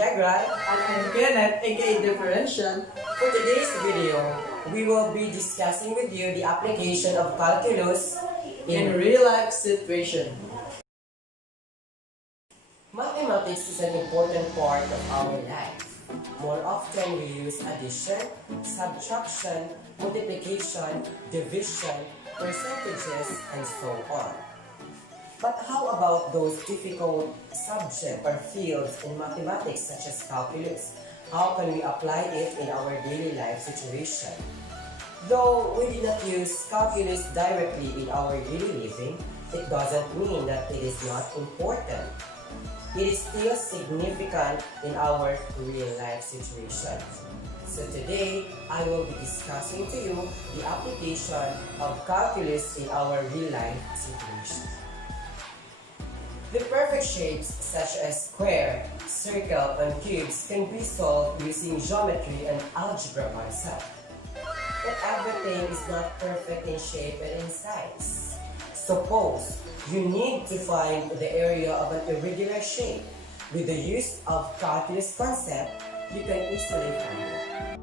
Integral. And I'm Kenneth, aka Differential. For today's video, we will be discussing with you the application of calculus In real-life situation. Mathematics is an important part of our life. More often we use addition, subtraction, multiplication, division, percentages, and so on. But how about those difficult subjects or fields in mathematics such as calculus? How can we apply it in our daily life situation? Though we did not use calculus directly in our daily living, it doesn't mean that it is not important. It is still significant in our real-life situations. So today, I will be discussing to you the application of calculus in our real-life situations. The perfect shapes such as square, circle, and cubes can be solved using geometry and algebra concept. But everything is not perfect in shape and in size. Suppose you need to find the area of an irregular shape. With the use of calculus concept, you can easily find it.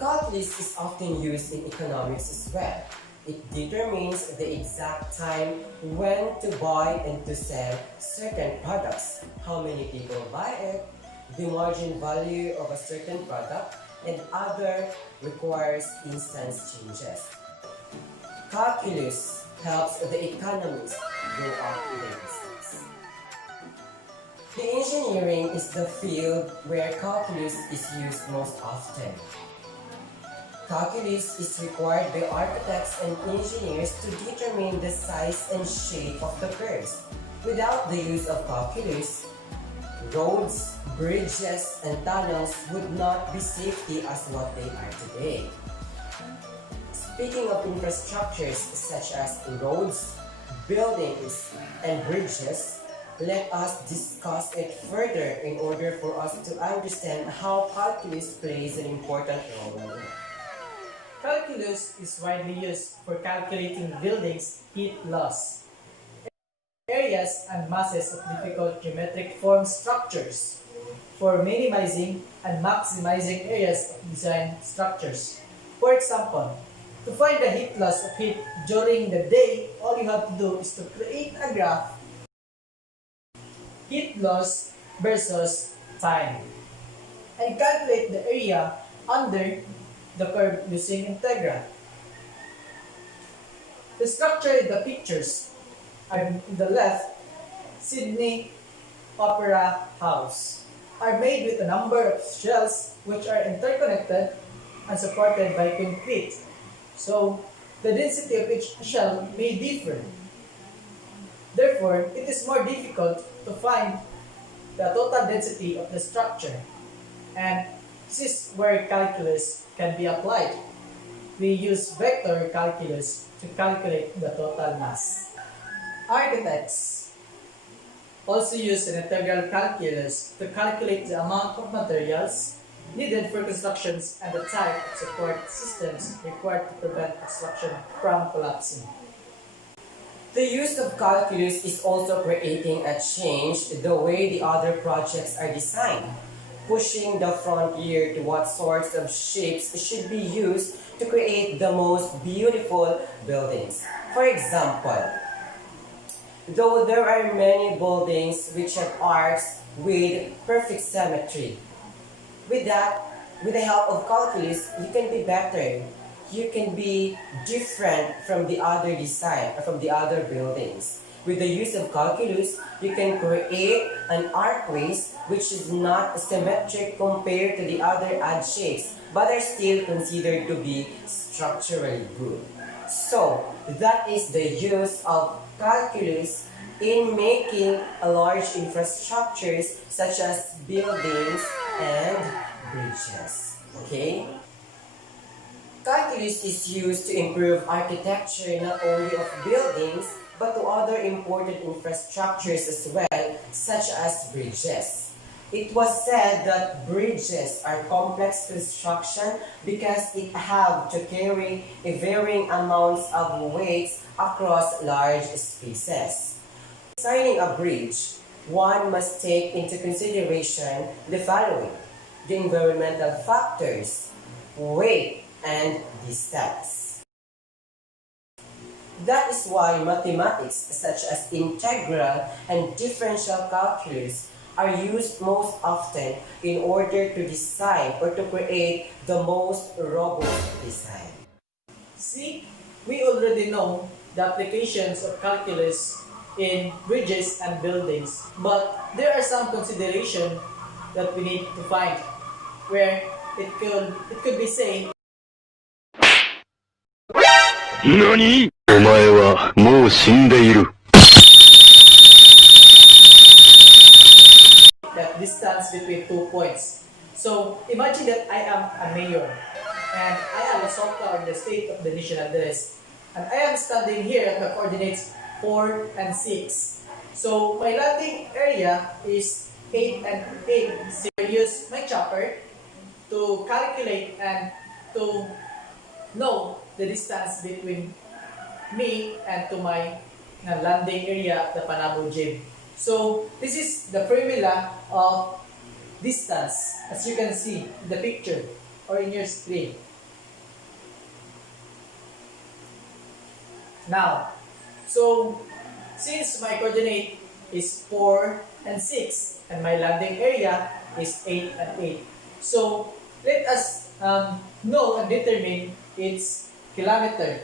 Calculus is often used in economics as well. It determines the exact time when to buy and to sell certain products, how many people buy it, the margin value of a certain product, and other requires instant changes. Calculus helps the economists go up the business. The engineering is the field where calculus is used most often. Calculus is required by architects and engineers to determine the size and shape of the curves. Without the use of calculus, roads, bridges, and tunnels would not be safety as what they are today. Speaking of infrastructures such as roads, buildings, and bridges, let us discuss it further in order for us to understand how calculus plays an important role in it. Calculus is widely used for calculating buildings' heat loss, areas and masses of difficult geometric form structures, for minimizing and maximizing areas of design structures. For example, to find the heat loss of heat during the day, all you have to do is to create a graph heat loss versus time and calculate the area under the curve using integral. The structure in the pictures are in the left, Sydney Opera House, are made with a number of shells which are interconnected and supported by concrete. So, the density of each shell may differ. Therefore, it is more difficult to find the total density of the structure. And this is where calculus can be applied. We use vector calculus to calculate the total mass. Architects also use an integral calculus to calculate the amount of materials needed for constructions and the type of support systems required to prevent construction from collapsing. The use of calculus is also creating a change the way the other projects are designed, pushing the frontier to what sorts of shapes should be used to create the most beautiful buildings. For example, though there are many buildings which have arcs with perfect symmetry, with the help of calculus, you can be better. You can be different from the other design, from the other buildings. With the use of calculus, you can create an archways which is not symmetric compared to the other odd shapes, but are still considered to be structurally good. So, that is the use of calculus in making large infrastructures such as buildings and bridges. Okay? Calculus is used to improve architecture not only of buildings but to other important infrastructures as well, such as bridges. It was said that bridges are complex construction because it have to carry a varying amounts of weights across large spaces. Designing a bridge, one must take into consideration the following: the environmental factors, weight, and distance. That is why mathematics such as integral and differential calculus are used most often in order to design or to create the most robust design. See, we already know the applications of calculus in bridges and buildings, but there are some consideration that we need to find where it could be said 何お前はもう死んでいる。that distance between 2 points. So imagine that I am a mayor and I am a software in the state of the nation address, and I am standing here at the coordinates 4 and 6. So my landing area is 8 and 8. So I use my chopper to calculate and to know the distance between me and to my landing area at the Panabo Gym. So this is the formula of distance, as you can see in the picture or in your screen. Now, so since my coordinate is 4 and 6 and my landing area is 8 and 8, so let us know and determine its kilometer.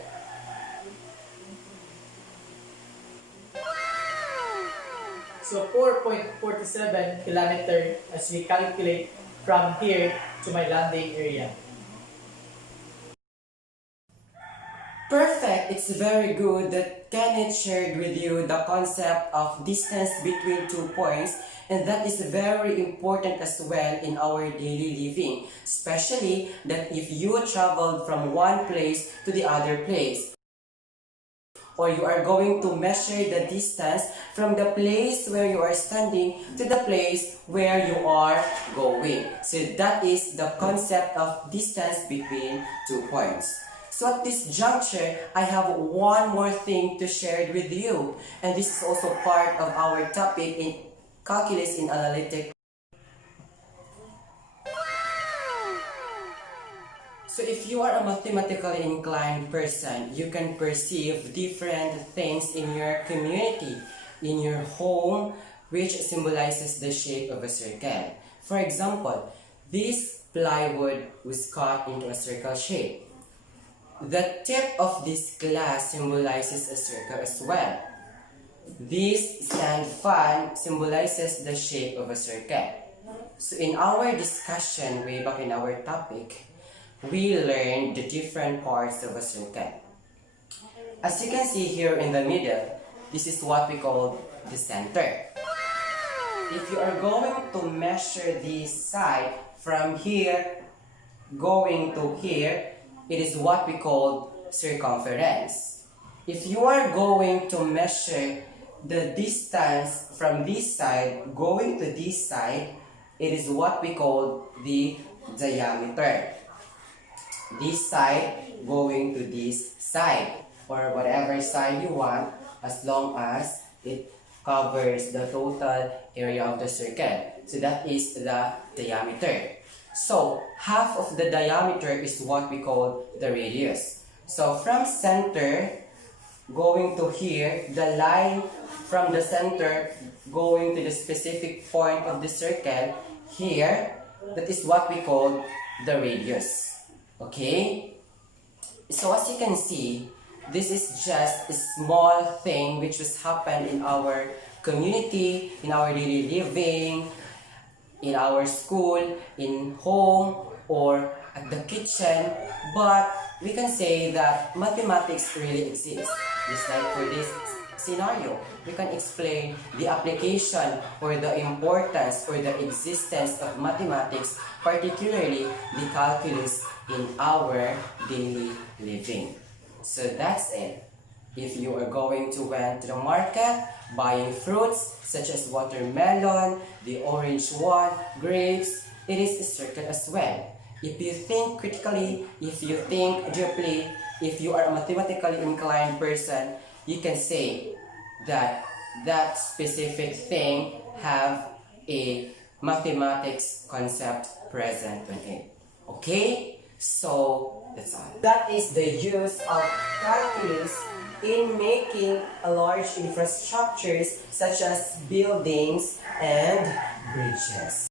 So 4.47 kilometer as we calculate from here to my landing area. Perfect! It's very good that Kenneth shared with you the concept of distance between 2 points, and that is very important as well in our daily living, especially that if you traveled from one place to the other place, or you are going to measure the distance from the place where you are standing to the place where you are going. So that is the concept of distance between 2 points. So at this juncture, I have one more thing to share with you, and this is also part of our topic in calculus in analytic. So if you are a mathematically inclined person, you can perceive different things in your community, in your home, which symbolizes the shape of a circle. For example, this plywood was cut into a circle shape. The tip of this glass symbolizes a circle as well. This stand fan symbolizes the shape of a circle. So in our discussion way back in our topic, we learned the different parts of a circle. As you can see here in the middle, this is what we call the center. If you are going to measure this side from here going to here, it is what we call circumference. If you are going to measure the distance from this side going to this side, it is what we call the diameter. This side going to this side, or whatever side you want, as long as it covers the total area of the circle. So that is the diameter. So half of the diameter is what we call the radius. So from center going to here, the line from the center going to the specific point of the circle here, that is what we call the radius. Okay? So as you can see, this is just a small thing which has happened in our community, in our daily living, in our school, in home, or at the kitchen. But we can say that mathematics really exists. Just like for this scenario, we can explain the application or the importance or the existence of mathematics, particularly the calculus in our daily living. So that's it. If you are going to went to the market buying fruits such as watermelon, the orange one, grapes, it is a circle as well. If you think critically, if you think deeply, if you are a mathematically inclined person, you can say that that specific thing have a mathematics concept present in it. Okay? So, that's all. That is the use of calculus in making a large infrastructures such as buildings and bridges.